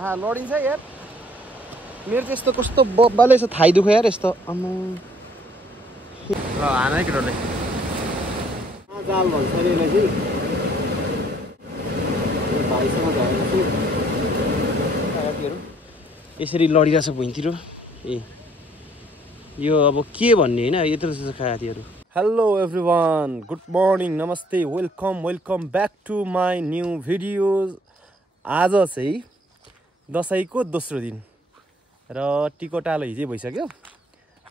लडिन्छ यार मेरो चाहिँ यस्तो कस्तो बब्बाले छ थाइ दुख्यो यार यस्तो आम्मा ल हान है केटोले जाल भन्छ अरे यसलाई चाहिँ भाइसँग झरेको छु कागतीहरू यसरी लडिरहेछ भुइँतिर ए यो अब के भन्ने हैन यत्रो छ कागतीहरू हेलो एभ्रिवान गुड मर्निङ नमस्ते welcome back to my new videos आज चाहिँ दसैँको दोस्रो दिन र टिकोटालो हिजै भइसक्यो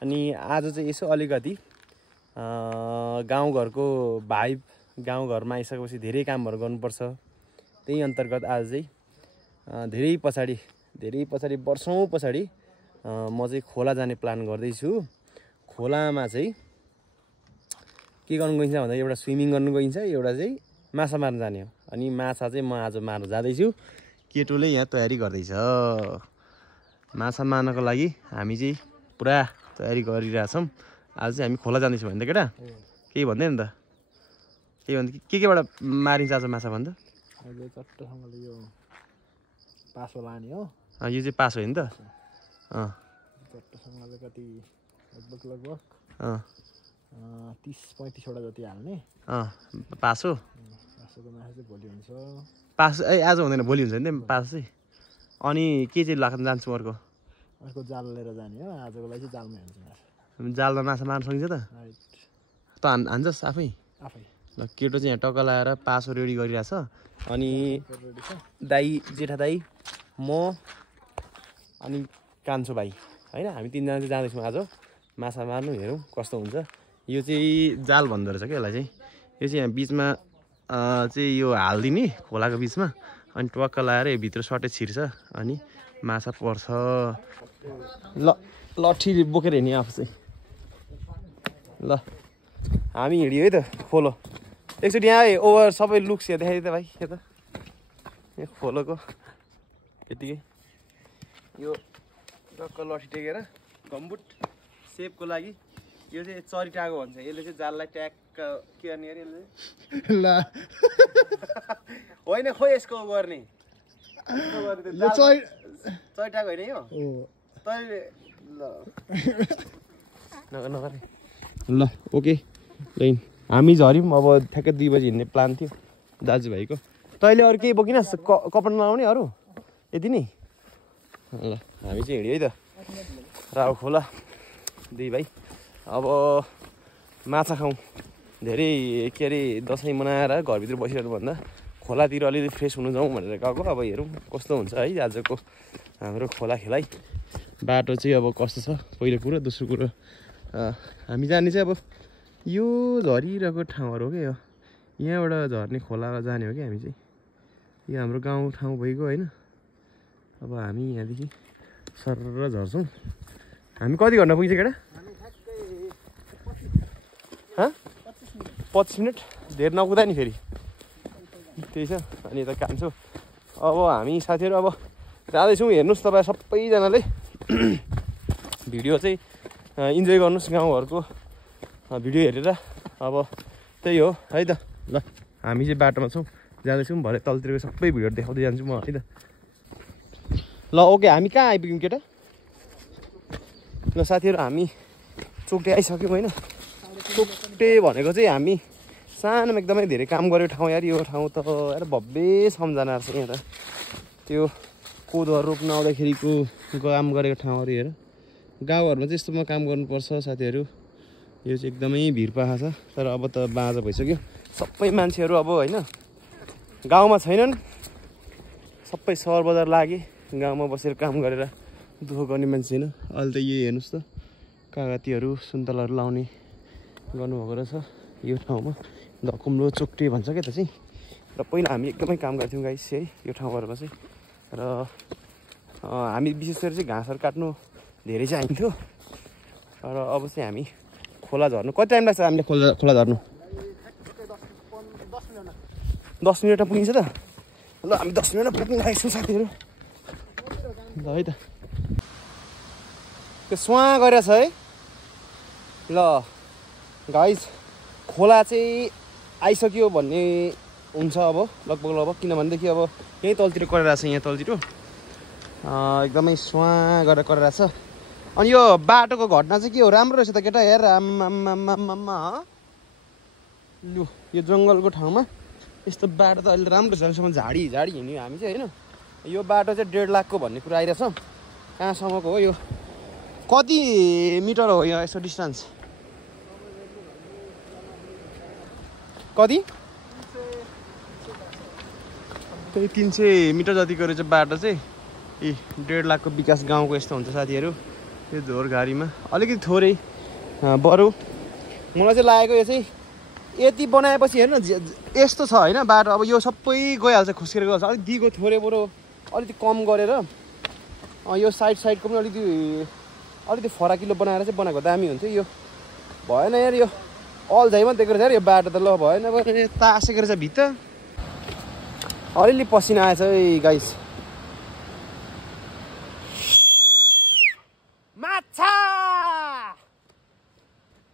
अनि आज चाहिँ यसो अलिकति गाउँघरको भाइब गाउँघरमा आइसकेपछि धेरै कामहरू गर्नुपर्छ त्यही अन्तर्गत आज चाहिँ धेरै पछाडि वर्षौँ पछाडि म चाहिँ खोला जाने प्लान गर्दैछु खोलामा चाहिँ के गर्नु गइन्छ भन्दा एउटा स्विमिङ गर्नु गइन्छ एउटा चाहिँ माछा मार्न जाने हो अनि माछा चाहिँ म आज मार्न जाँदैछु केटोले यहाँ तयारी गर्दैछ माछा मार्नको लागि हामी चाहिँ पुरा तयारी गरिरहेछौँ आज चाहिँ हामी खोला जाँदैछौँ भन्दा केटा केही भन्दैन त के भन्दा केबाट मारिन्छ आज माछा भन्दा चट्टसँगले यो पासो लाने हो यो चाहिँ पासो हो नि त चट्टसँगले कति लगभग 30-35 वटा जति हाल्ने पासो पासोको माछा चाहिँ भोलि हुन्छ पासो आज हुँदैन भोलि हुन्छ नि पासो चाहिँ अनि के चाहिँ लाग्न जान्छु अर्को जाल लिएर जाने हो आजको लागि चाहिँ जालमै हाल्छु माछा जालमा माछा मार्न सकिन्छ त त हान्छस् आफै ल केटो चाहिँ यहाँ टक्क लाएर पासो रेडी गरिरहेछ अनि दाई जेठा दाई म अनि कान्छो भाइ होइन हामी तिनजना चाहिँ जाँदैछौँ आज माछा मार्नु हेरौँ कस्तो हुन्छ यो चाहिँ जाल भन्दो रहेछ क्या यसलाई चाहिँ यो चाहिँ यहाँ बिचमा चाहिँ यो हालिदिने खोलाको बिचमा अनि टक्क लाएर यो भित्र सट्टै छिर्छ अनि माछा पर्छ ल लट्ठी बोकेर हिँड्ने आफू चाहिँ ल हामी हिँड्यो है त खोलो एकचोटि यहाँ ओभर सबै लुक्स यहाँ देखाइदियो त भाइ यता यहाँ खोलोको यतिकै यो टक्क लट्ठी टेकेर गम्बुट सेपको लागि यो चाहिँ चरिटाको भन्छ यसले चाहिँ जाललाई ट्याक्क के गर्ने अरे यसले ल होइन खोइ यसको गर्ने चरिटाको होइन यो तैँले ल ओके ल हामी झऱ्यौँ अब ठ्याक्कै 2 बजी हिँड्ने प्लान थियो दाजुभाइको तैँले अरू केही बोकिन कपडा नलाउने अरू यति नै ल हामी चाहिँ हिँड्यो है त राउ खोला 2 भाइ अब माछा खाउँ धेरै के अरे दसैँ मनाएर घरभित्र बसिरहनुभन्दा खोलातिर अलिअलि फ्रेस हुनु जाउँ भनेर गएको अब हेरौँ कस्तो हुन्छ है आजको हाम्रो खोला खेलाइ बाटो चाहिँ अब कस्तो छ पहिलो कुरो दोस्रो कुरो हामी जाने चाहिँ अब यो झरिरहेको ठाउँहरू हो क्या यो यहाँबाट झर्ने खोला जाने हो क्या हामी चाहिँ यो हाम्रो गाउँ ठाउँ भइगयो होइन अब हामी यहाँदेखि सरर झर्छौँ हामी कति घन्टा पुगिन्छ केटा 25 मिनट धेर नकुदा नि फेरि त्यही छ अनि यता कान्छो अब हामी साथीहरू अब जाँदैछौँ हेर्नुहोस् तपाईँ सबैजनाले भिडियो चाहिँ इन्जोय गर्नुहोस् गाउँघरको भिडियो हेरेर अब त्यही हो है त ल हामी चाहिँ बाटोमा छौँ जाँदैछौँ भरे तलतिरको सबै भिडियो देखाउँदै जान्छु म है त ल ओके हामी कहाँ आइपुग्यौँ केटा ल साथीहरू हामी चोकटे आइसक्यौँ होइन चोकटे भनेको चाहिँ हामी सानोमा एकदमै धेरै काम गरेको ठाउँ यार यो ठाउँ त यार भव्य सम्झना रहेछ यहाँ त त्यो कोदोहरू रोप्न आउँदाखेरिको काम गरेको ठाउँहरू हेर गाउँघरमा चाहिँ यस्तोमा काम गर्नुपर्छ साथीहरू यो चाहिँ एकदमै भिड पाखा छ तर अब त बाँझो भइसक्यो सबै मान्छेहरू अब होइन गाउँमा छैनन् सबै सहर बजार लागे गाउँमा बसेर काम गरेर दुःख गर्ने मान्छे छैन अहिले त यो हेर्नुहोस् त कागतीहरू सुन्तलाहरू लाउने गर्नुभएको रहेछ यो ठाउँमा धकुम्लो चोकटे भन्छ क्या त चाहिँ र पहिला हामी एकदमै काम गर्थ्यौँ गाइस है यो ठाउँहरूमा चाहिँ र हामी विशेष गरी चाहिँ घाँसहरू काट्नु धेरै चाहिँ आइन्थ्यो र अब चाहिँ हामी खोला झर्नु कति टाइम लाग्छ हामीले खोला झर्नु 10 मिनटमा पुगिन्छ त ल हामी 10 मिनटमा पुग्नु लागेको छौँ साथीहरू ल है त त्यो स्वाँ गरेछ है ल गाइस खोला चाहिँ आइसक्यो भन्ने हुन्छ अब लगभग किनभनेदेखि अब यहीँ तलतिर कराइरहेको छ यहाँ तलतिर एकदमै स्वा गरेर गरिरहेको छ। अनि यो बाटोको घटना चाहिँ के हो, राम्रो रहेछ त केटा हेर। लु यो जङ्गलको ठाउँमा यस्तो बाटो त अहिले राम्रो छ। अहिलेसम्म झाडी हिँड्यो हामी चाहिँ होइन। यो बाटो चाहिँ 1.5 लाखको भन्ने कुरा आइरहेछ। कहाँसम्मको हो यो, कति मिटर हो यो यसो डिस्टेन्स, कति? त्यही 300 मिटर जतिको रहेछ बाटो चाहिँ। 1.5 लाखको विकास गाउँको यस्तो हुन्छ साथीहरू। यो झोर गाडीमा अलिकति थोरै बरु मलाई चाहिँ लागेको यो चाहिँ यति बनाएपछि हेर्नु यस्तो छ होइन बाटो। अब यो सबै गइहाल्छ, खुस्केर गइहाल्छ। अलिक दिगो थोरै बरु अलिकति कम गरेर यो साइडको पनि अलिकति फराकिलो बनाएर चाहिँ बनाएको दामी हुन्छ। यो भएन यार, यो अल्झाइमा दिएको रहेछ यार यो बाटो त। ल भएन भने तासेको रहेछ भित्र। अलिअलि पसिना आएछ है गाइस। माछा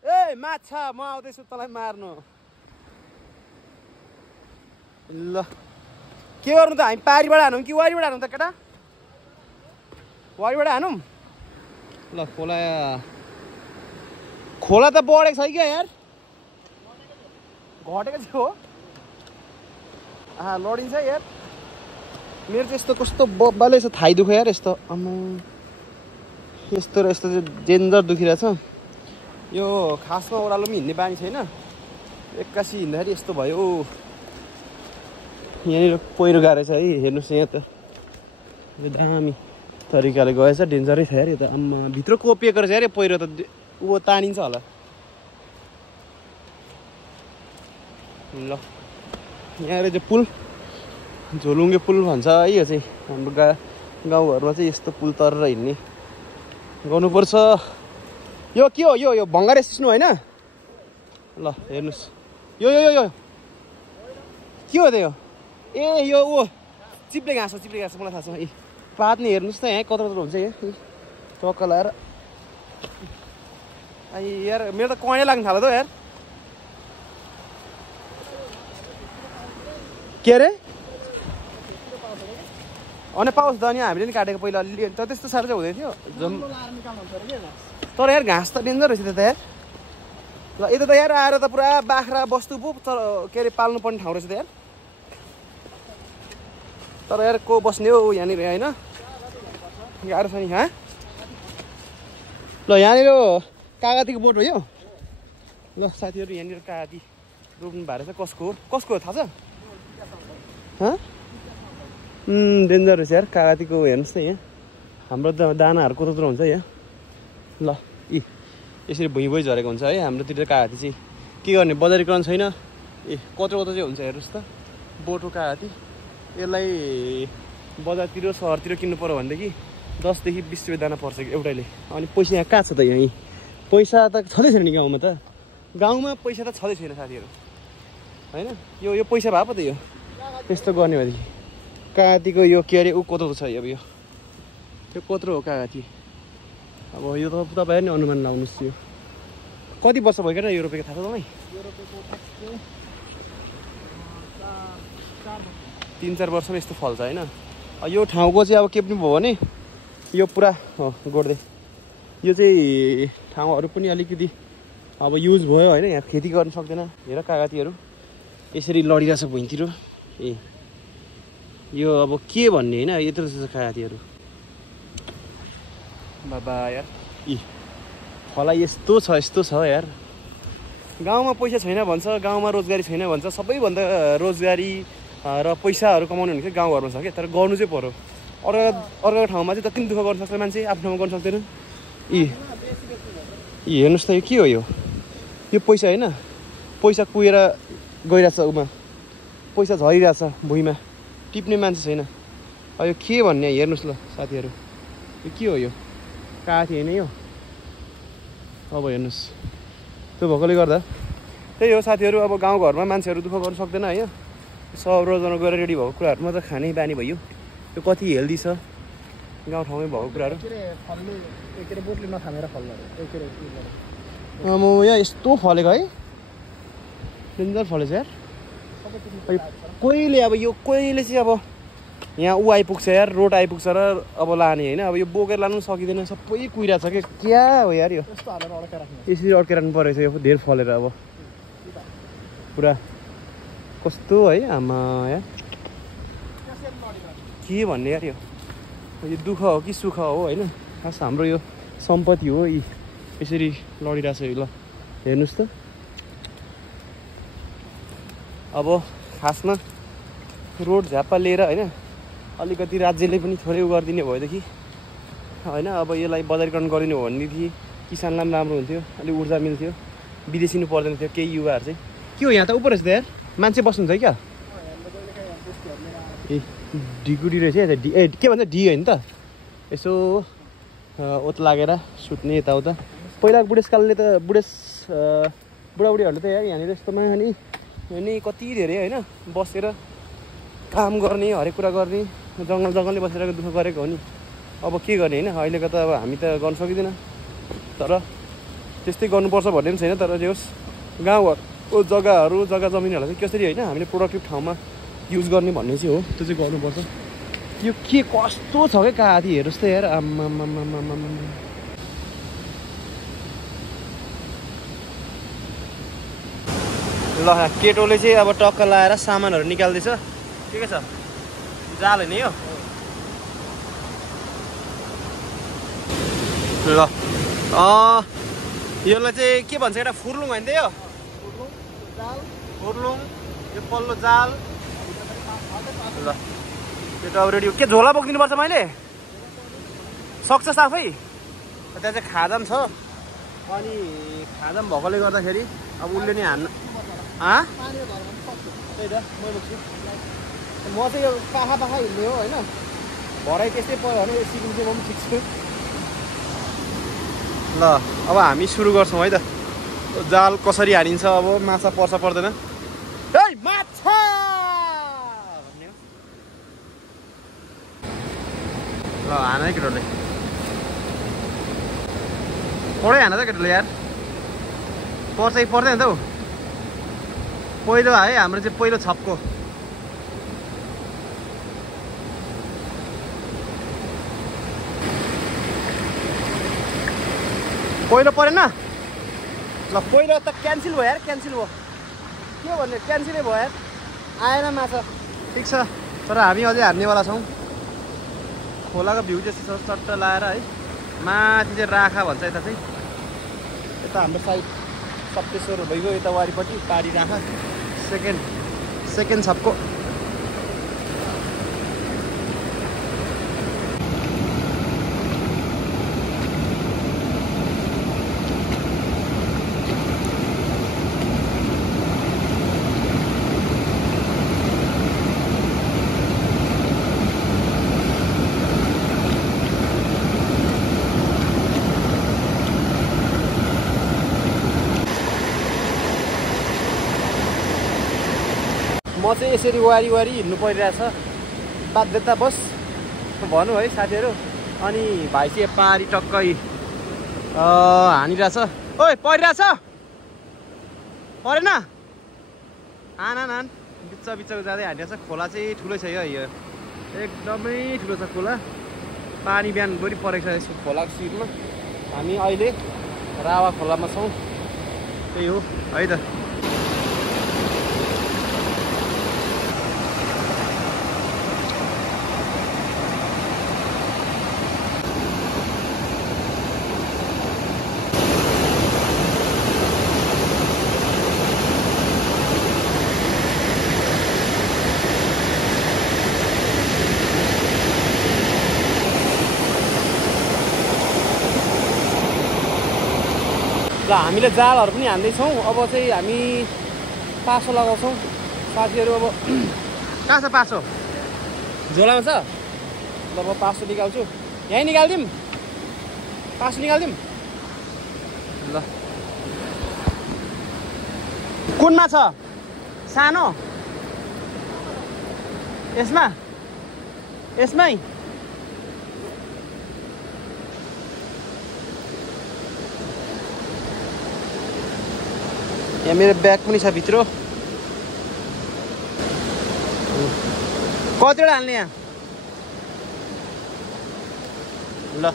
ए माछा, म आउँदैछु तँलाई मार्नु। ल के गर्नु त, हामी पारीबाट हानौँ कि वारीबाट हानौँ त केटा? वारीबाट हानौँ। ल खोला त बढेको छ क्या यार, घटेको चाहिँ हो। लडिन्छ यार। मेरो चाहिँ यस्तो कस्तो बब्बाले यस्तो थाइ दुख्यो यार यस्तो। यस्तो र यस्तो चाहिँ डेन्जर दुखिरहेछ। यो खासमा ओह्रालो पनि हिँड्ने बानी छैन, एक्कासी हिँड्दाखेरि यस्तो भयो। यहाँनिर पहिरो गएको रहेछ है, हेर्नुहोस् यहाँ त यो दामी तरिकाले गएछ। डेन्जरै छ यार यो त। भित्र कोपिएको रहेछ यार यो पहिरो त, ऊ तानिन्छ होला। ल यहाँ रहेछ पुल, झोलुङ्गे पुल भन्छ है यो चाहिँ। हाम्रो गाउँघरमा चाहिँ यस्तो पुल तरेर हिँड्ने गर्नुपर्छ। यो के हो, यो भङ्गारे सिस्नु होइन? ल हेर्नुहोस् यो के हो त यो? यो चिप्ले घाँस हो, मलाई थाहा छ। पात नि हेर्नुहोस् त यहाँ कत्रो हुन्छ यहाँ टक्क लाएर। यार मेरो त कँडै लाग्नु थाल्यो त यार। के अरे? अनि पाउँछ त। अनि हामीले नि काटेको पहिला अलि त त्यस्तो साह्रो चाहिँ हुँदै थियो। तर यार घाँस त डेन्जर रहेछ त यार। ल यता त यार आएर त पुरा बाख्रा बस्तु पो के अरे पाल्नु पर्ने ठाउँ रहेछ त यार। तर यार को बस्ने हो यहाँनिर होइन, गाह्रो छ नि। ल यहाँनिर कागतीको बोट हो यो। ल साथीहरू यहाँनिर कागती रोप्नु भएको रहेछ। कसको हो थाहा छ? डेन्जर रहेछ यार कागतीको। हेर्नुहोस् त यहाँ हाम्रो दानाहरूको त्यत्रो हुन्छ यहाँ। ल यसरी भुइँ झरेको हुन्छ है हाम्रोतिर कागती चाहिँ। के गर्ने, बजारीकरण छैन। कत्रो चाहिँ हुन्छ हेर्नुहोस् त बोटो कागती। यसलाई बजारतिर सहरतिर किन्नु पऱ्यो भनेदेखि 10 देखि 20 रुपियाँ दाना पर्छ एउटैले। अनि पैसा यहाँ कहाँ छ त? यहीँ पैसा त छँदै छैन नि गाउँमा त। गाउँमा पैसा त छँदै छैन साथीहरू होइन। यो पैसा भए पो त यो त्यस्तो गर्ने भनेदेखि। कागतीको यो के अरे कत्रो छ अब यो कत्रो हो कागती? अब यो त तपाईँहरू नि अनुमान लाउनुहोस्। यो कति वर्ष भयो क्या यो रोपेको, थाहा छ तपाईँ? 3-4 वर्षमा यस्तो फल्छ होइन। यो ठाउँको चाहिँ अब के पनि भयो भने यो पुरा गोड्दै यो चाहिँ ठाउँहरू पनि अलिकति अब युज भयो होइन। यहाँ खेती गर्न सक्दैन। हेर कागतीहरू यसरी लडिरहेछ भुइँतिर। यो अब के भन्ने होइन, यत्रो छ कागतीहरू बाबा यार। फला यस्तो छ यार। गाउँमा पैसा छैन भन्छ, गाउँमा रोजगारी छैन भन्छ। सबैभन्दा रोजगारी र पैसाहरू कमाउनु भनेको गाउँघरमा छ क्या। तर गर्नु चाहिँ पर्यो। अर्को ठाउँमा चाहिँ जति पनि दुःख गर्न सक्छ मान्छे, आफ्नो ठाउँमा गर्न सक्दैन। हेर्नुहोस् त यो के हो? यो पैसा होइन, पैसा कुहेर गइरहेछ उमा, पैसा झरिरहेछ भुइँमा, टिप्ने मान्छे छैन। अब यो के भन्ने हेर्नुहोस् ल साथीहरू। यो के हो? यो कागती होइन यो। अब हेर्नुहोस् त्यो भएकोले गर्दा त्यही हो साथीहरू। अब गाउँघरमा मान्छेहरू दुःख गर्न सक्दैन है। सब रोजाउन गएर रेडी भएको कुराहरू मात्र खाने बानी भयो। यो कति हेल्दी छ गाउँठाउँमै भएको कुराहरू। यहाँ यस्तो फलेको है, डेन्जर फलेछ यार। कोहीले अब यो कोहीले चाहिँ अब यहाँ ऊ आइपुग्छ यार, रोड आइपुग्छ र अब लाने होइन। अब यो बोकेर लानु सकिँदैन, सबै कुहिरहेको छ क्या हो यार। यो यसरी अड्केर राख्नु परेछ यो धेर फलेर। अब पुरा कस्तो है आमा यार, के भन्ने यार। यो दुःख हो कि सुख हो होइन, खास हाम्रो यो सम्पत्ति हो। यी यसरी लडिरहेछ यो। ल हेर्नुहोस् त, अब खासमा रोड झ्याप्पा लिएर होइन, अलिकति राज्यले पनि थोरै उ गरिदिने भएदेखि होइन, अब यसलाई बजारीकरण गरिदिनु हो भनेदेखि किसानलाई पनि राम्रो हुन्थ्यो, अलिक ऊर्जा मिल्थ्यो, विदेशिनु पर्दैन थियो केही युवाहरू चाहिँ। के हो यहाँ त उप रहेछ त यार, मान्छे बस्नुहुन्छ है क्या? ए ढिकुडी रहेछ है, के भन्छ डी होइन त? यसो ओत लागेर सुत्ने यताउता। पहिला बुढेसकालले त बुढाबुढीहरूले त यार यहाँनिर यस्तोमा नि कति धेरै होइन बसेर काम गर्ने, हरेक कुरा गर्ने, जङ्गलले बसेर दुःख गरेको हो नि। अब के गर्ने होइन, अहिलेको त अब हामी त गर्न सकिँदैन, तर त्यस्तै गर्नुपर्छ भन्ने पनि छैन। तर जे होस् गाउँको जग्गा जमिनहरूलाई चाहिँ कसरी होइन हामीले प्रोडक्टिभ ठाउँमा युज गर्ने भन्ने चाहिँ हो, त्यो चाहिँ गर्नुपर्छ। यो के कस्तो छ क्या काँधी, हेर्नुहोस् त यार आम्मामामामा। ल केटोले चाहिँ अब टक्क लाएर सामानहरू निकाल्दैछ। के छ जाल होइन यो? ल यसलाई चाहिँ के भन्छ, एउटा फुर्लुङ होइन त यो? फुर्लुङ, यो पल्लो जाल। ल त्यो त अब रेडी हो। के झोला बोकिदिनुपर्छ मैले? सक्छ साफै? त्यहाँ चाहिँ खाजा पनि छ, अनि खाजा पनि भएकोले गर्दाखेरि अब उसले नि हान्न। त्यही त म बोक्छु। म चाहिँ यो पाखा हिँड्ने हो होइन, भरै त्यस्तै पऱ्यो भने यो सिक्नु चाहिँ म पनि सिक्छु। ल अब हामी सुरु गर्छौँ है त। जाल कसरी हानिन्छ, अब माछा पर्छ पर्दैन। ए माछा ल हान है केटोले, पढै हान त केटोले यार, पर्छ कि पर्दैन त हौ। पहिलो है हाम्रो चाहिँ पहिलो छपको। पहिलो परेन? ल पहिलो त क्यान्सल भयो यार, क्यान्सल भयो। के भन्ने क्यान्सलै भयो यार, आएन माछा। ठिक छ, तर हामी अझै हार्नेवाला छौँ। खोलाको भ्यू चाहिँ चट्ट लाएर है, माथि चाहिँ राखा भन्छ यता चाहिँ, यता हाम्रो साइड सप्तेश्वर भइगयो, यता वारिपट्टि पारी राखा। सेकेन्ड छपको। म चाहिँ यसरी वारी हिँड्नु परिरहेछ, बाध्यतावश भनौँ है साथीहरू। अनि भाइ चाहिँ पारी टक्कै हानिरहेछ। ओइ परिरहेछ, परेन? हान बिच्चाको जाँदै हानिरहेछ। खोला चाहिँ ठुलै छ यो, एकदमै ठुलो छ खोला। पानी बिहान बढी परेको छ यसको खोलाको सिरमा। हामी अहिले रावा खोलामा छौँ, त्यही हो है त। ल हामीले जालहरू पनि हान्दैछौँ। अब चाहिँ हामी पासो लगाउँछौँ साथीहरू। अब कहाँ छ पासो? झोलामा छ। ल म पासो निकाल्छु, यहीँ निकालिदिउँ, पासो निकालिदिउँ। ल कुनमा छ? सानो यसमै यहाँ मेरो ब्याग पनि छ भित्र। कतिवटा हाल्ने यहाँ? ल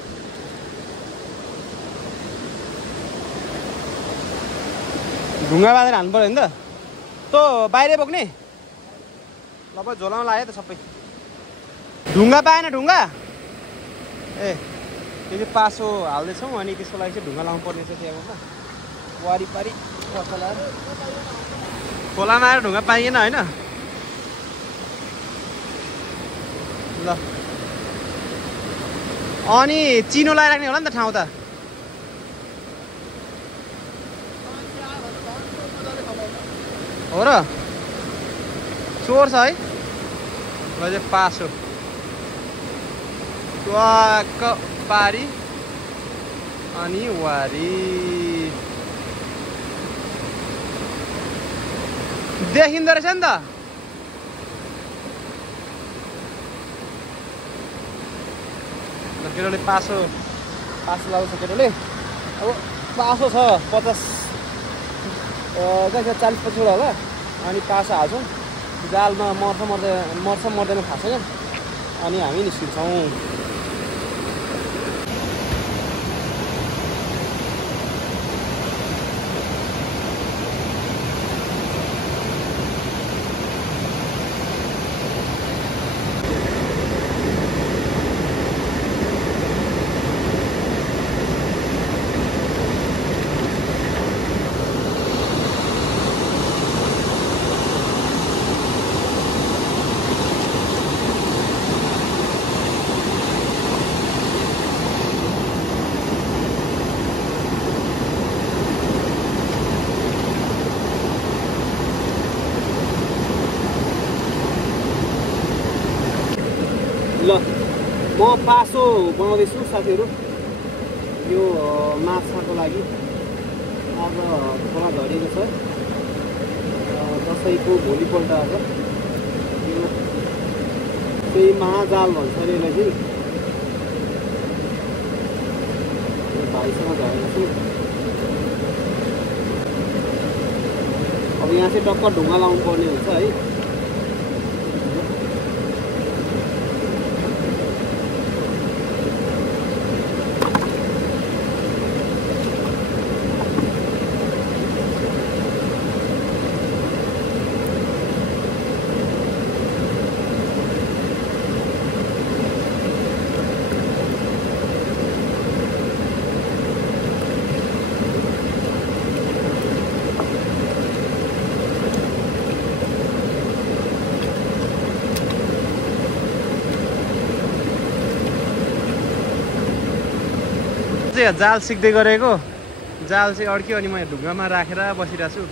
ढुङ्गा बाँधेर हाल्नु पर्यो नि त तँ बाहिरै बोक्ने ल अब झोलामा लाग्यो त सबै ढुङ्गा पाएन ढुङ्गा ए त्यो पासो हाल्दैछौँ अनि त्यसको लागि चाहिँ ढुङ्गा लाउनु पर्ने छ त्यहाँको वारिपारि खोलामा आएर ढुङ्गा पाइएन होइन ल अनि चिनो लगाइराख्ने होला नि त ठाउँ त हो र चोर छ है ल चाहिँ पासो ट्वाक्क पारी अनि वारी देखिँदो रहेछ नि त केटोले पासो लगाउँछ केटोले अब पासो छ 50 40-50 होला अनि पासो हाल्छौँ जालमा मर्छ मर्दैन थाहा छैन अनि हामी निस्किन्छौँ ल म पासो बनाउँदैछु साथीहरू यो माछाको लागि आज खोला झरेको छ दसैँको भोलिपल्ट आज यो चाहिँ महाजाल भन्छ अरे यसलाई चाहिँ भाइसँग झरेको छु अब यहाँ चाहिँ टक्क ढुङ्गा लाउनु पर्ने हुन्छ है जाल सिक्दै गरेको जाल चाहिँ अड्क्यो अनि म ढुङ्गामा राखेर बसिरहेको छु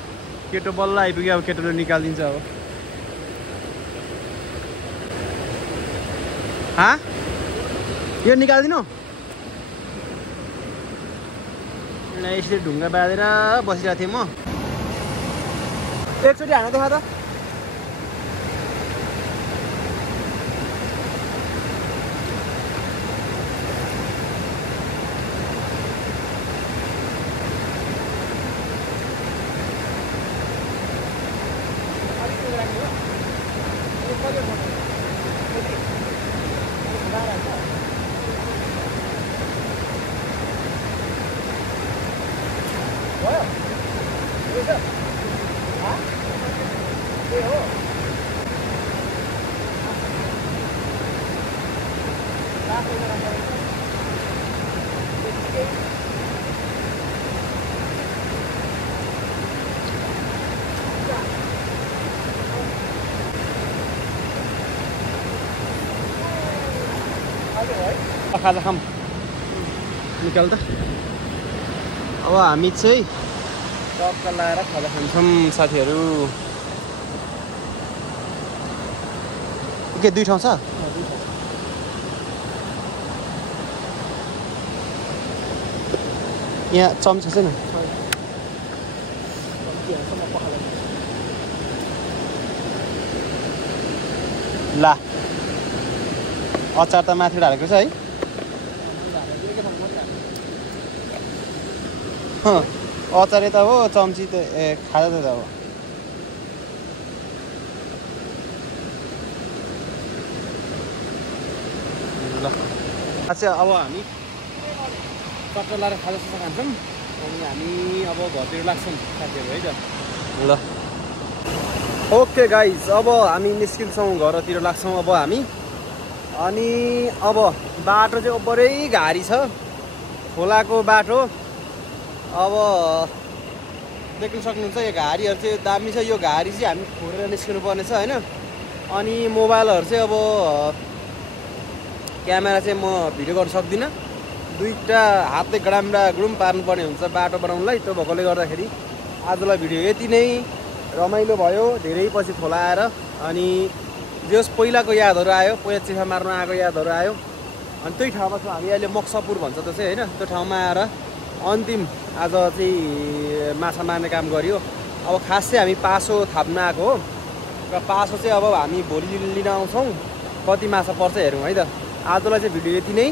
केटो बल्ल आइपुग्यो अब केटोले निकालिदिन्छ अब यो निकालिदिनु यसरी ढुङ्गा बाँधेर बसिरहेको थिएँ म एकचोटि हान्न देखा त खाजा खाम निकाल त अब हामी चाहिँ टक्क लगाएर खाजा खान्छौँ साथीहरू के दुई ठाउँ छ यहाँ चम्चा छैन ला अचार त माथि ढालेको छ है अचार यता हो चम्ची त खाजा त हो ल अच्छा अब हामी चट्टा लाएर खाजासाजा खान्छौँ अनि हामी अब घरतिर लाग्छौँ साथीहरू है त ल ओके गाइज अब हामी निस्किन्छौँ घरतिर लाग्छौँ अब हामी अनि अब बाटो चाहिँ बरै घारी छ खोलाको बाटो अब देख्न सक्नुहुन्छ यो घारीहरू चाहिँ दामी छ यो घारी चाहिँ हामी फोडेर निस्किनु पर्नेछ होइन अनि मोबाइलहरू चाहिँ अब क्यामेरा चाहिँ म भिडियो गर्न सक्दिनँ दुईवटा हातले गुडुम पार्नुपर्ने हुन्छ बाटो बनाउनलाई त्यो भएकोले गर्दाखेरि आजलाई भिडियो यति नै रमाइलो भयो धेरै पछि खोला आएर अनि जस पहिलाको यादहरू आयो पहिला चिफा मार्न आएको यादहरू आयो अनि त्यही ठाउँमा छ हामी अहिले मक्सपुर भन्छ त्यो चाहिँ होइन त्यो ठाउँमा आएर अन्तिम आज चाहिँ माछा मार्ने काम गरियो अब खास चाहिँ हामी पासो थाप्न आएको हो र पासो चाहिँ अब हामी भोलि लिन आउँछौँ कति माछा पर्छ हेरौँ है त आजलाई चाहिँ भिडियो यति नै